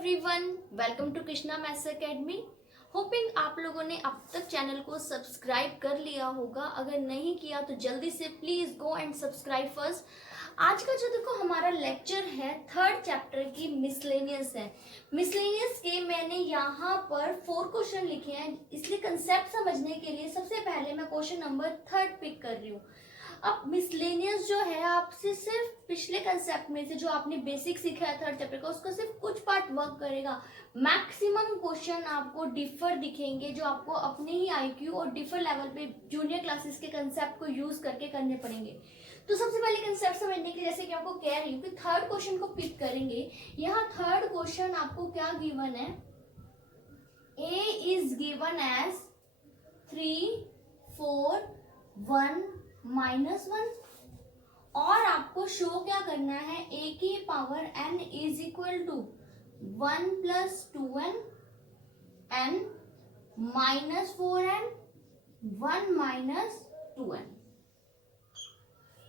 Everyone, welcome to Krishna Maths Academy. Hoping आप लोगों ने अब तक चैनल को सब्सक्राइब कर लिया होगा। अगर नहीं किया तो जल्दी से please go and subscribe first. आज का जो देखो हमारा लेक्चर है थर्ड चैप्टर की मिसलेनियस है। मिसलेनियस के मैंने यहाँ पर 4 क्वेश्चन लिखे हैं, इसलिए कंसेप्ट समझने के लिए सबसे पहले मैं क्वेश्चन नंबर 3 पिक कर रही हूँ। अब मिसलेनियस जो है आपसे सिर्फ पिछले कंसेप्ट में से जो आपने बेसिक सीखा है थर्ड चैप्टर का, उसका सिर्फ कुछ पार्ट वर्क करेगा। मैक्सिमम क्वेश्चन आपको डिफर दिखेंगे जो आपको अपने ही आईक्यू और डिफर लेवल पे जूनियर क्लासेस के कंसेप्ट को यूज करके करने पड़ेंगे। तो सबसे पहले कंसेप्ट समझने के लिए जैसे कि आपको कह रही हूँ कि थर्ड क्वेश्चन को पिक करेंगे। यहाँ थर्ड क्वेश्चन आपको क्या गिवन है, ए इज गिवन एज 3, 4, 1, -1 और आपको शो क्या करना है, ए की power n is equal to 1 + 2n, n -4n, 1 - 2n।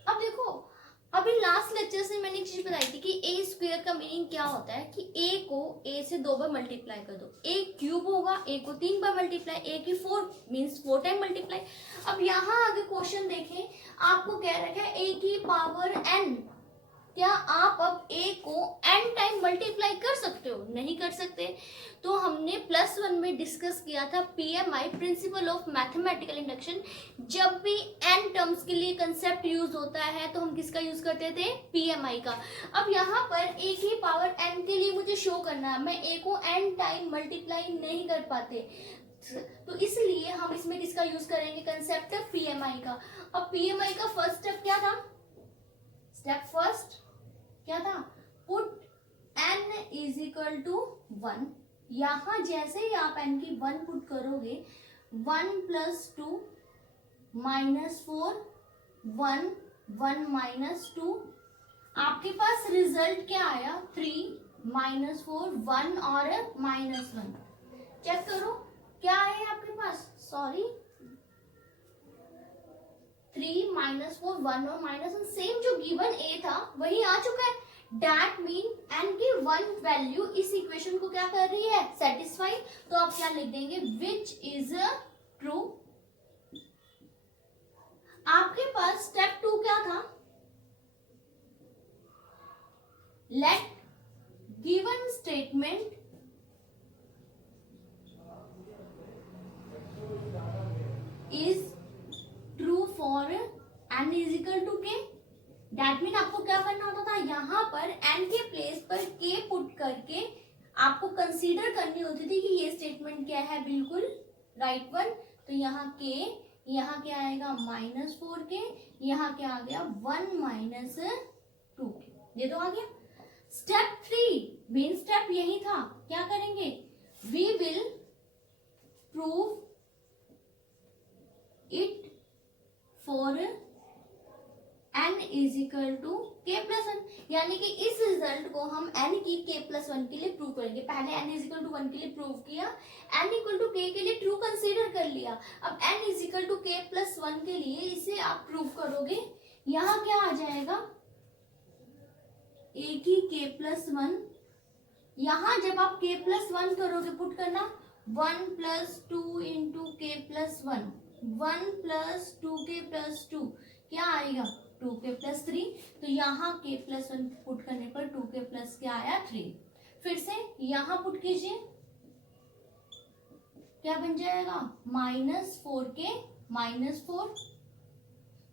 अब देखो, अभी लास्ट लेक्चर से मैंने एक चीज बताई थी कि ए स्क्वायर का मीनिंग क्या होता है कि ए को ए से 2 बार मल्टीप्लाई कर दो, ए क्यूब होगा, ए को 3 बार मल्टीप्लाई, ए की 4 मीन्स 4 टाइम मल्टीप्लाई। अब यहाँ आगे क्वेश्चन देखें, आपको कह रखा है ए की पावर n, क्या आप अब a को n टाइम मल्टीप्लाई कर सकते हो? नहीं कर सकते। तो हमने +1 में डिस्कस किया था PMI, principle of mathematical induction. जब भी n टर्म्स के लिए कंसेप्ट यूज होता है तो हम किसका यूज करते थे, PMI का। अब यहाँ पर a की पावर n के लिए मुझे शो करना है, मैं a को n टाइम मल्टीप्लाई नहीं कर पाते, तो इसलिए हम इसमें किसका यूज करेंगे, कंसेप्ट PMI का। अब PMI का फर्स्ट स्टेप क्या था, स्टेप फर्स्ट क्या था, put n is equal to 1। यहां जैसे ही आप n की 1 पुट करोगे, 1 + 2 -4, 1 1 - 2, आपके पास रिजल्ट क्या आया, 3 -4 1 और -1। चेक करो क्या है आपके पास, सॉरी 3 -4 1 और -1, सेम जो गिवन ए था वही आ चुका है। That mean n की 1 वैल्यू इस इक्वेशन को क्या कर रही है, सेटिस्फाई। तो आप क्या लिख देंगे, विच इज ट्रू। आपके पास स्टेप 2 क्या था, let given statement is true for n is equal to k। That mean आपको क्या करना होता था, यहाँ पर n के प्लेस पर k पुट करके आपको कंसीडर करनी होती थी कि ये स्टेटमेंट क्या है, बिल्कुल राइट वन। तो यहाँ k, यहाँ क्या आएगा -4k, यहाँ क्या आ गया 1 - 2k, ये तो आ गया। स्टेप 3 मेन स्टेप यही था, क्या करेंगे, we will prove it for n is equal to k+1, यानी कि इस रिजल्ट को हम n की k+1 के लिए प्रूव करेंगे। पहले n इज इक्वल टू 1 के लिए प्रूव किया, n इक्वल टू k के लिए ट्रू कंसीडर कर लिया। अब n is equal to k+1 के लिए इसे आप प्रूव करोगे, यहाँ क्या आ जाएगा, a की k+1, यहाँ जब आप k+1 करोगे पुट करना, 1 + 2 × k+1, 1 + 2k+2 क्या आएगा, 2k+3। तो यहाँ k+1 पुट करने पर 2k+ क्या आया, 3। फिर से यहाँ पुट कीजिए, क्या बन जाएगा, -4k -4।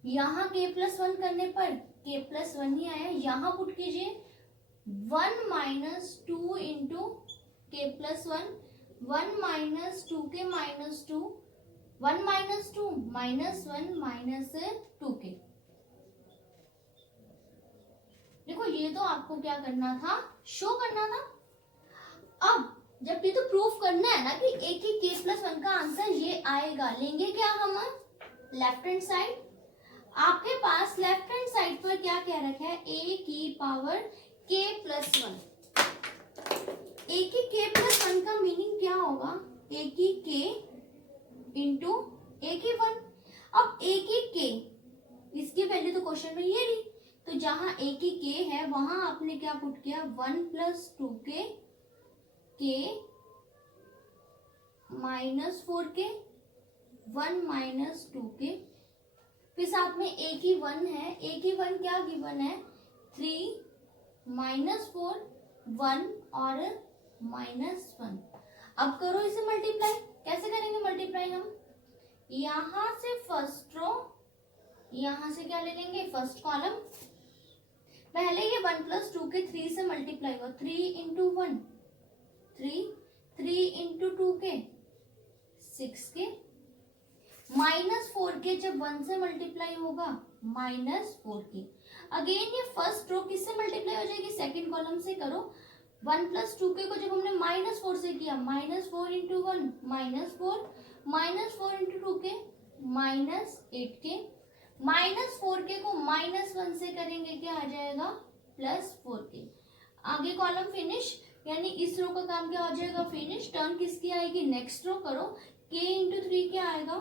यहाँ k+1 करने पर k+1 ही आया, यहाँ पुट कीजिए 1 - 2 × k+1, 1 - 2k -2, 1 - 2 -1 -2k। देखो ये तो आपको क्या करना था, शो करना था। अब जब ये तो प्रूफ करना है ना कि a की k+1 का आंसर ये आएगा, लेंगे क्या हम, लेफ्ट हैंड साइड। आपके पास लेफ्ट हैंड साइड पर क्या कह रखा है, a की पावर k+1। a की k+1 का मीनिंग क्या होगा, a की k इंटू a की 1। अब a की k, इसकी वैल्यू तो क्वेश्चन में ये रही, तो जहां a की k है वहां आपने क्या पुट किया, 1 + 2k के -4k 1 - 2k, फिर साथ में एक ही 1 है, एक ही 1 क्या गिवन है 3 -4 1 और -1। अब करो इसे मल्टीप्लाई, कैसे करेंगे मल्टीप्लाई हम, यहां से फर्स्ट रो, यहां से क्या ले लेंगे फर्स्ट कॉलम, पहले ये 1 + 2 के 3 से मल्टीप्लाई हुआ, 3 × 1 3, 3 × 2 के 6 के, -4 के जब 1 से मल्टीप्लाई होगा -4 के, अगेन ये फर्स्ट रो किससे मल्टीप्लाई हो जाएगी, सेकंड कॉलम से करो, 1 + 2 के को जब हमने -4 से किया, -4 × 1 -4, -4 × 2 के -8 के, -4 के को -1 से करेंगे क्या आ जाएगा +4 के, आगे कॉलम फिनिश, यानी इस रो का काम क्या हो जाएगा फिनिश, टर्न किसकी आएगी नेक्स्ट रो करो, k × 3 क्या आएगा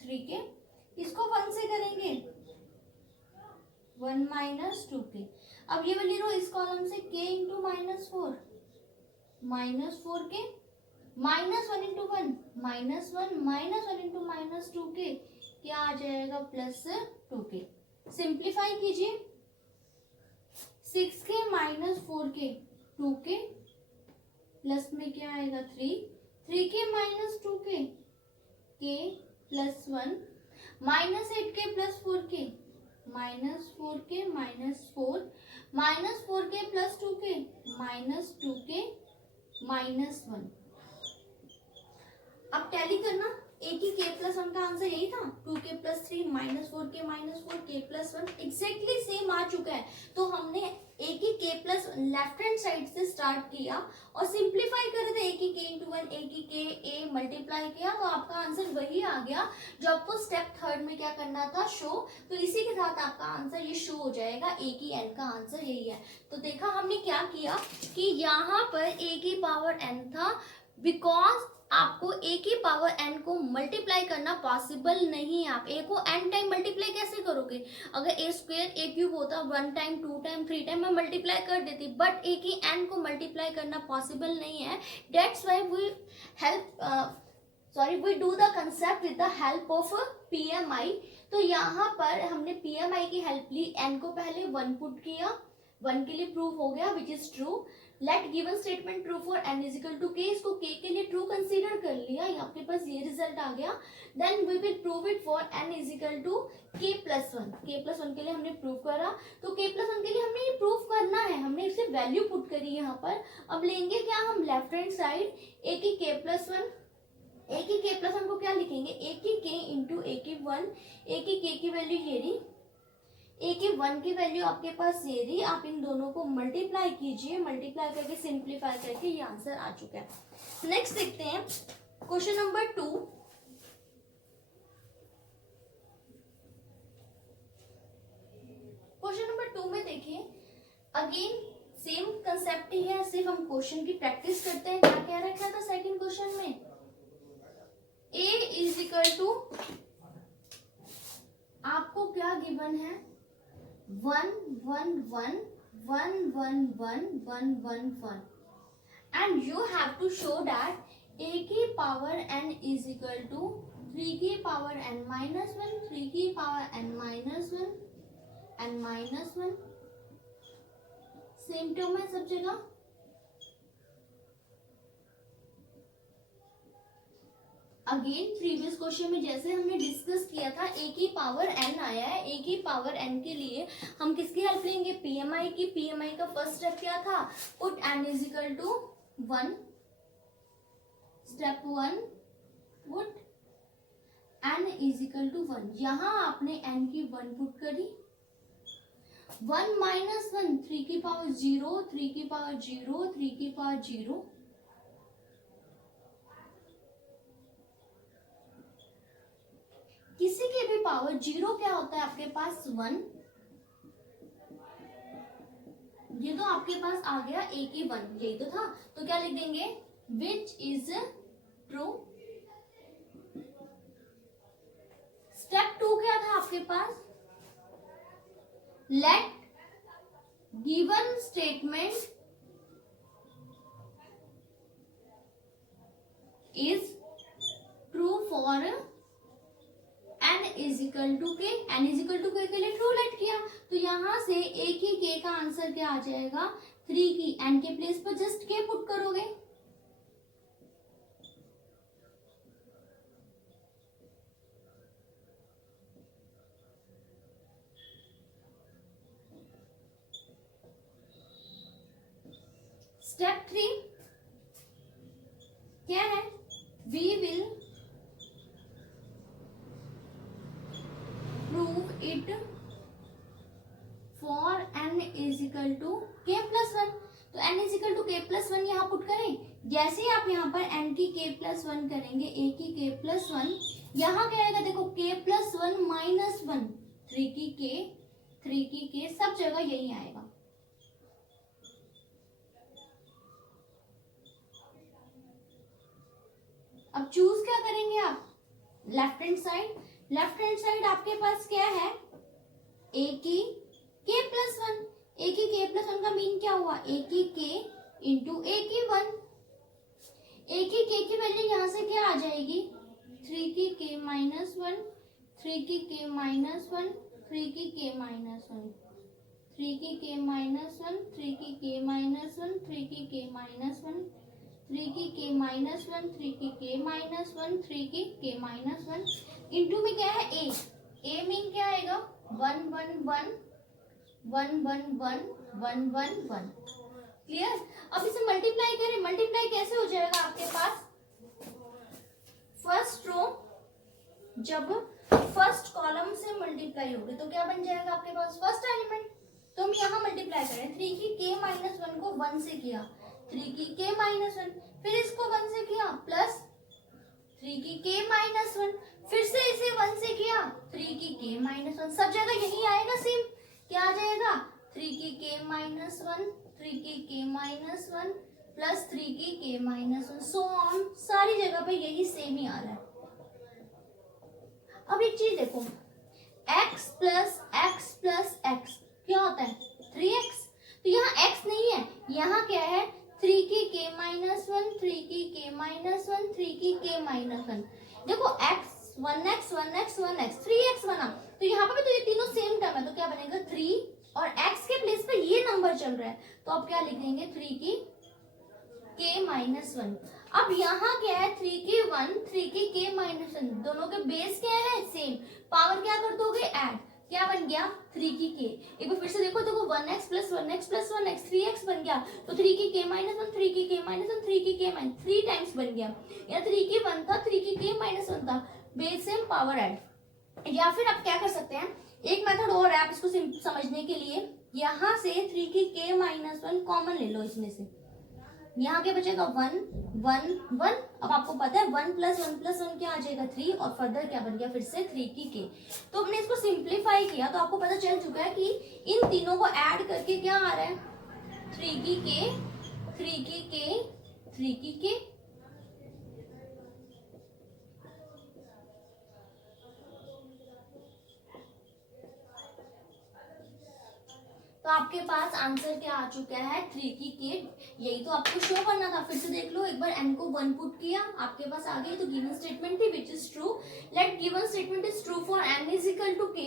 3k, इसको 1 से करेंगे 1 - 2k, अब ये वाली रो इस कॉलम से k × -4 -4k, -1 × 1 -1 -1 × -2k क्या आ जाएगा +2k, सिंप्लीफाई कीजिए, 6k - 4k 2k, प्लस में क्या आएगा 3, 3k - 2k k +1, -8k + 4k -4k -4, -4k + 2k -2k -1। अब टैली करना, एक ही k + 1 का आंसर यही था, 2k + 3 -4k -4 k + 1 exactly same आ चुका है। तो हमने एक ही k plus left hand side से स्टार्ट किया और सिंप्लीफाई कर रहे थे, एक ही k × 1 एक ही k a मल्टीप्लाई किया, तो आपका आंसर वही आ गया जो आपको स्टेप थर्ड में क्या करना था शो, तो इसी के साथ आपका आंसर ये शो हो जाएगा, a की n का आंसर यही है। तो देखा हमने क्या किया कि यहाँ पर a की पावर n था, बिकॉज आपको a की पावर n को मल्टीप्लाई करना पॉसिबल नहीं है। आप a को n टाइम मल्टीप्लाई कैसे करोगे, अगर a² a³ होता 1 टाइम 2 टाइम 3 टाइम मैं मल्टीप्लाई कर देती, बट a की n को मल्टीप्लाई करना पॉसिबल नहीं है। That's why we do the concept with the help of PMI। तो यहाँ पर हमने PMI की हेल्प ली, n को पहले 1 पुट किया, 1 के लिए प्रूव हो गया which is true, let given statement true for n = k, इसको k के लिए ट्रू कंसीडर कर लिया, आपके पास ये रिजल्ट आ गया। Then we will prove it for n = k + 1, k + 1 के लिए हमने प्रूव करा, तो k + 1 के लिए हमने ये प्रूव करना है, हमने इसे वैल्यू पुट करी यहाँ पर। अब लेंगे क्या हम लेफ्ट हैंड साइड, a की k + 1, a की k + 1 को क्या लिखेंगे, a की k × a की 1, a की k की वैल्यू ये रही, a की 1 की वैल्यू आपके पास ये रही, आप इन दोनों को मल्टीप्लाई कीजिए, मल्टीप्लाई करके सिंप्लीफाई करके ये आंसर आ चुका है। नेक्स्ट देखते हैं क्वेश्चन नंबर 2। क्वेश्चन नंबर 2 में देखिए अगेन सेम कंसेप्ट ही है, सिर्फ हम क्वेश्चन की प्रैक्टिस करते हैं। क्या कह रखा था सेकंड क्वेश्चन में, a आपको क्या गिवन है 1 1 1 1 1 1 1 1 1 and you have to show that a की पावर n = 3 की पावर n - 1, 3 की power n - 1 n - 1, same term है सब जगह। अगेन प्रीवियस क्वेश्चन में जैसे हमने डिस्कस किया था, a की पावर n आया है, a की पावर n के लिए हम किसकी हेल्प लेंगे, PMI की। PMI का फर्स्ट स्टेप क्या था, put n = 1, step 1 put n = 1, यहाँ आपने n की 1 पुट करी, 1 - 1 3 की पावर 0, 3 की पावर 0, 3 की पावर 0, किसी की भी पावर 0 क्या होता है आपके पास 1, ये तो आपके पास आ गया a की 1, यही तो था, तो क्या लिख देंगे विच इज ट्रू। स्टेप 2 क्या था आपके पास, let given statement is true for n is equal to k, n is equal to के लिए ट्रू लेट किया, तो यहाँ से एक ही k का आंसर क्या आ जाएगा 3 की, n के प्लेस पर जस्ट k पुट करोगे। स्टेप 3 क्या है, we will prove it for n is equal to k plus 1, तो n is equal to k plus 1 यहाँ पुट करें। जैसे ही आप यहाँ पर n की k प्लस 1 करेंगे, a की k प्लस 1, यहाँ क्या आएगा देखो k प्लस 1 माइनस 1, 3 की k सब जगह यही आएगा। अब चूज क्या करेंगे आप, left hand side, left hand side आपके पास क्या है a की k प्लस 1, a की k प्लस 1 का मीन क्या हुआ, a की k इंटू a की 1, a की k की वैल्यू यहाँ से क्या आ जाएगी 3 की k माइनस 1, 3 की k माइनस 1, 3 की k माइनस 1, 3 की k माइनस 1, 3 की k माइनस 1, 3 की k माइनस 1, 3 की k माइनस 1, 3 की k माइनस 1, 3 की k माइनस 1, इंटू में क्या है a मीन क्या आएगा 1 1 1 1 1 1 1 1 1, क्लियर। अब इसे मल्टीप्लाई करें, मल्टीप्लाई कैसे हो जाएगा आपके पास, फर्स्ट रो जब फर्स्ट कॉलम से मल्टीप्लाई होगी तो क्या बन जाएगा आपके पास फर्स्ट एलिमेंट, तो हम यहाँ मल्टीप्लाई करें, 3 की k माइनस 1 को 1 से किया, 3 की k माइनस 1, फिर इसको 1 से किया प्लस 3 की k माइनस 1, फिर से इसे 1 से किया 3 की k माइनस 1, सब जगह यही आएगा सेम, क्या आ जाएगा 3 की k माइनस 1, 3 की k माइनस 1 प्लस 3 की k माइनस 1, सो ऑन, सारी जगह पे यही सेम ही आ रहा है। अब एक चीज देखो, x प्लस x क्या होता है 3x, तो यहाँ x नहीं है, यहाँ क्या है 3 की k माइनस 1, 3 की k माइनस 1, 3 की k माइनस 1, देखो x 1x 1x 1x 3x बना, तो यहाँ पर भी तो ये तीनों सेम टर्म है, तो क्या बनेगा 3 और x के प्लेस पे ये नंबर चल रहा है, तो अब क्या लिख देंगे 3 की k माइनस 1। अब यहाँ क्या है 3 की 1, 3 की k माइनस 1, दोनों के बेस क्या है सेम, पावर क्या कर दोगे ऐड, क्या बन गया 3 की k, एक बार फिर से देखो 1x plus 1x plus 1x 3x बन गया, तो 3 की k माइनस 1, 3 की k माइनस 1, 3 की k माइनस 3 टाइम्स बन गया, या 3 की 1 था 3 की k माइनस 1 था, बेस सेम पावर ऐड। या फिर आप क्या कर सकते हैं, एक मेथड और है आप इसको समझने के लिए, यहाँ से 3 की k माइनस 1 कॉमन ले लो, इसमें से यहाँ क्या बचेगा 1 1 1, अब आपको पता है 1 प्लस 1 क्या आ जाएगा 3, और फर्दर क्या बन गया फिर से 3 की k, तो हमने इसको सिंप्लीफाई किया तो आपको पता चल चुका है कि इन तीनों को ऐड करके क्या आ रहा है 3 की k 3 की k 3 की k। तो आपके पास आंसर क्या आ चुका है 3 की k, यही तो आपको शो करना था, फिर से देख लो, एक बार n को 1 पुट किया आपके पास आ गई, तो गिवन स्टेटमेंट थी which is true, let given statement is true for n is equal to k,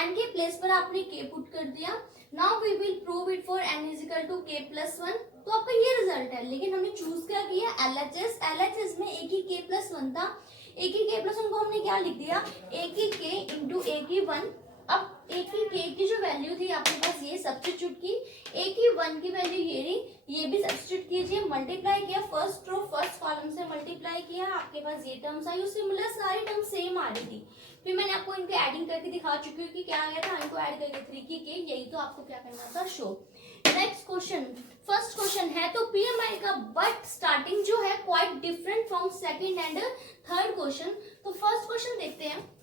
n के प्लेस पर आपने k पुट कर दिया, now we will prove it for n is equal to k plus 1, तो आपका ये result है, लेकिन हमने चूज क्या किया LHS में एक ही k प्लस 1 था, एक ही k प्लस 1 को हमने क्या लिख दिया एक ही k इंटू एक ही 1, अब एक ही k की जो वैल्यू थी आपके पास ये सब्स्टिट्यूट की, एक ही 1 की वैल्यू ये रही, ये भी सब्स्टिट्यूट कीजिए, मल्टीप्लाई किया, फर्स्ट रो फर्स्ट कॉलम से मल्टीप्लाई किया, आपके पास ये टर्म्स आई, उससे मिला सारी टर्म सेम आ रही थी, फिर मैंने आपको इनके एडिंग करके दिखा चुकी हूँ कि क्या आ गया था, इनको ऐड करके 3 की k, यही तो आपको क्या करना था show. Next question, first question है तो PMI का, बट स्टार्टिंग जो है quite different from second and third question, तो फर्स्ट क्वेश्चन देखते हैं।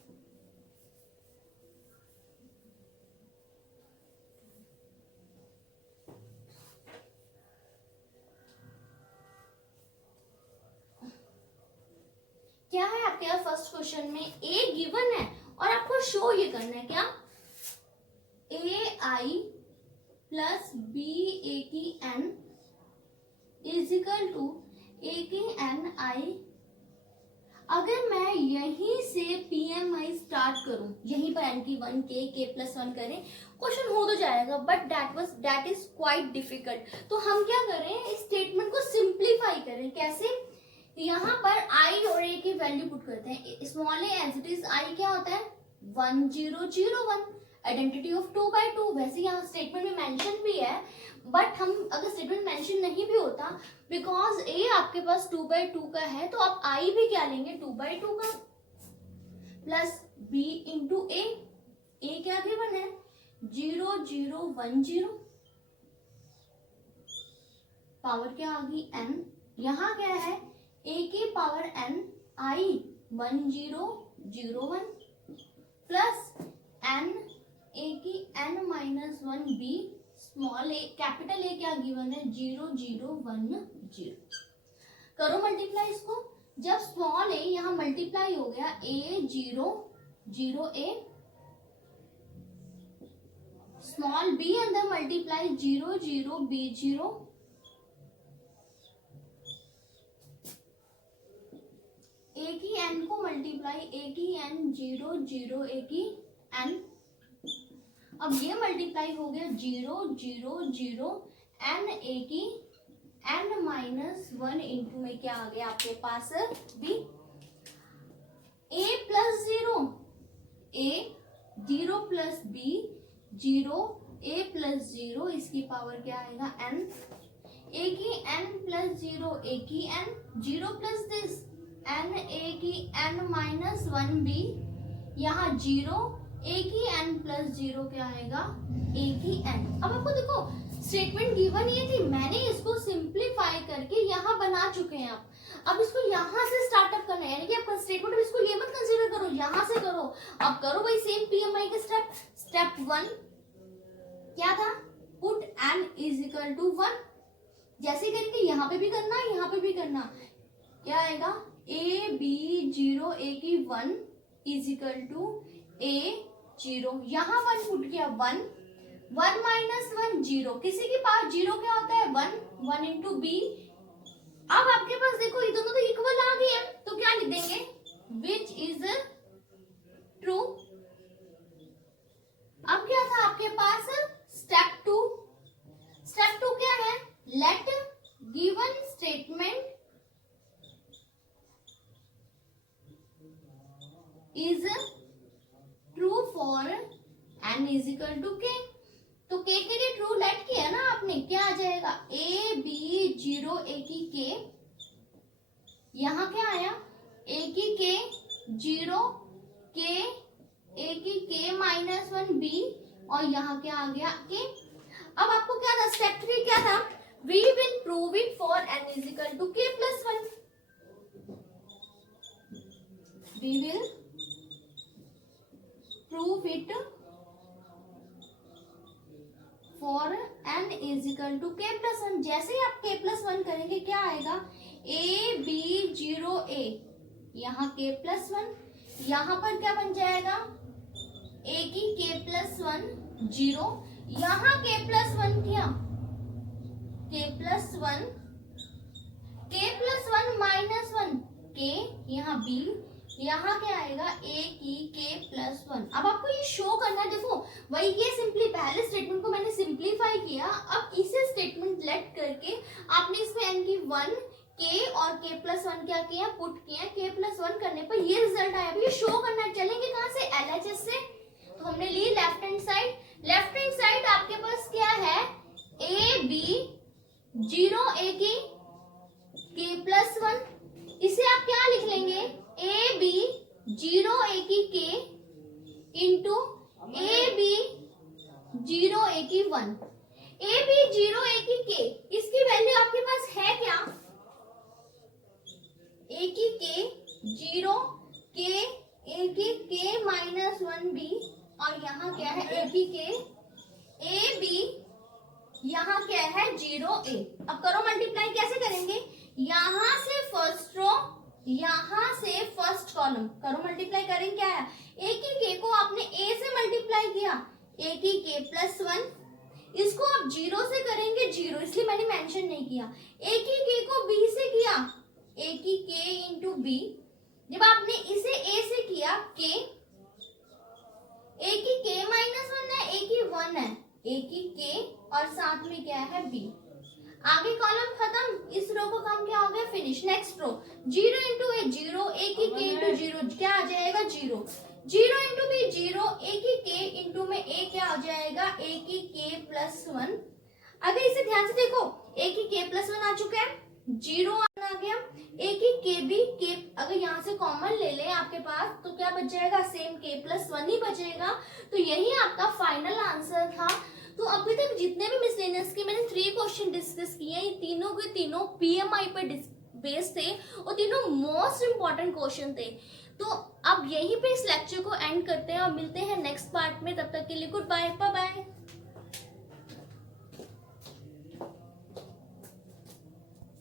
क्या है आपके यहाँ फर्स्ट क्वेश्चन में a गिवन है और आपको शो ये करना है क्या ai प्लस b a की n is equal to a की n i अगर मैं यहीं से PMI स्टार्ट करूं, यहीं पर n की 1 k प्लस 1 करें, क्वेश्चन हो तो जाएगा, but that is quite difficult. तो हम क्या करें, इस स्टेटमेंट को सिंप्लीफाई करें। कैसे? यहाँ पर i और a की वैल्यू पुट करते हैं। Small a as it is i क्या होता है 1 0 0 1, आइडेंटिटी ऑफ 2 by 2। वैसे यहाँ स्टेटमेंट में मेंशन भी है, बट हम अगर स्टेटमेंट मेंशन नहीं भी होता, बिकॉज a आपके पास 2 by 2 का है, तो आप i भी क्या लेंगे 2 by 2 का, प्लस b इंटू a क्या गिवन है 0 0 1 0, पावर क्या आ गई n, यहाँ क्या है a की power n i 1 0 0 1, plus n a की n minus 1 b, small a, capital A क्या गिवन है 0 0 1 0। करो मल्टीप्लाई इसको। जब स्मॉल a यहाँ मल्टीप्लाई हो गया a 0 0 a, स्मॉल b अंदर मल्टीप्लाई 0 0 b 0, a की n को मल्टीप्लाई a की n 0 0 a की n, अब ये मल्टीप्लाई हो गया 0 0 0 n a की n माइनस 1 इंटू में क्या आ गया आपके पास b, a plus 0 a 0 plus b 0 a plus 0, इसकी पावर क्या आएगा n, a की n प्लस 0 a की n 0 plus this n a की n माइनस 1 b, यहाँ 0 a की n प्लस 0 क्या आएगा a की n। अब आपको देखो स्टेटमेंट गिवन ये थी, मैंने इसको सिंप्लीफाई करके यहाँ बना चुके हैं आप। अब इसको यहाँ से स्टार्टअप करना है, यानी कि आपका स्टेटमेंट, इसको ये मत कंसीडर करो, यहाँ से करो। अब करो भाई सेम PMI के स्टेप। स्टेप 1 क्या था, put n is equal to 1, जैसे करेंगे यहाँ पे भी करना, यहाँ पे भी करना, क्या आएगा a b 0 a की 1 इज इक्वल टू a 0, यहाँ 1 पुट किया 1 1 माइनस 1 0, किसी के पास 0 क्या होता है 1 1 इंटू b। अब आपके पास देखो ये दोनों तो इक्वल आ गए हैं, तो क्या लिख देंगे विच इज ट्रू। अब क्या था आपके पास स्टेप 2। स्टेप 2 क्या है, let given statement is true for n is equal to k। तो k के लिए ट्रू लेट किया ना आपने, क्या आ जाएगा a b 0 a की k, यहाँ क्या आया a की k 0 k a की k माइनस 1 b, और यहाँ क्या आ गया k। अब आपको क्या था स्टेप 3 क्या था, we will prove it for n is equal to k plus 1। We will prove it for n is equal to k plus 1। जैसे ही आप k प्लस 1 करेंगे क्या आएगा a b 0 a, यहाँ k प्लस 1, यहाँ पर क्या बन जाएगा a की k प्लस 1 0, यहाँ k प्लस 1 क्या k प्लस 1 माइनस 1 k, यहाँ b, यहाँ क्या आएगा a की k प्लस 1। अब आपको ये शो करना है, देखो वही ये सिंपली पहले स्टेटमेंट को मैंने सिंप्लीफाई किया, अब इसे स्टेटमेंट लेट करके आपने इसमें n की 1 k और k प्लस 1 क्या किया पुट किया, k प्लस 1 करने पर ये रिजल्ट आया। अब ये शो करना है, चलेंगे कहाँ से LHS से, तो हमने ली left hand side. Left hand side आपके पास क्या है a b 0 a की k प्लस 1, इसे आप क्या लिख लेंगे a b 0 a की k into a b 0 a की 1, a b 0 a की k, इसकी वैल्यू आपके पास है क्या a की k 0 k a की k माइनस 1 b, और यहाँ क्या है a की k a b, यहाँ क्या है 0 a। अब करो मल्टीप्लाई, कैसे करेंगे, यहाँ से फर्स्ट रो, यहाँ से फर्स्ट कॉलम, करो मल्टीप्लाई करेंगे, क्या है a की k को आपने a से मल्टीप्लाई किया a की k प्लस 1, इसको आप 0 से करेंगे 0, इसलिए मैंने मेंशन नहीं किया। a की k को b से किया a की k इंटू b, जब आपने इसे a से किया k, a की k -1 है, a की 1 है, a की k और साथ में क्या है b। आगे कॉलम खत्म, इस रो का काम क्या हो गया, फिनिश। नेक्स्ट रो 0 इंटू ए 0, ए की k इंटू 0 क्या आ जाएगा 0, 0 इंटू b 0, ए की k इंटू में a क्या हो जाएगा, a की k प्लस 1। अगर इसे ध्यान से देखो, a की k प्लस 1 आ चुका है, 0 आ गया, a की k भी k अगर यहाँ से कॉमन ले ले आपके पास तो क्या बच जाएगा, सेम k प्लस 1 ही बचेगा। तो यही आपका फाइनल आंसर था। तो अभी तक जितने भी मिसलेनियस के मैंने 3 क्वेश्चन डिस्कस किए, ये तीनों के तीनों पीएमआई पर बेस्ड थे और तीनों मोस्ट इंपॉर्टेंट क्वेश्चन थे। तो अब यहीं पे इस लेक्चर को एंड करते हैं और मिलते हैं नेक्स्ट पार्ट में। तब तक के लिए गुड बाय, बाय बाय।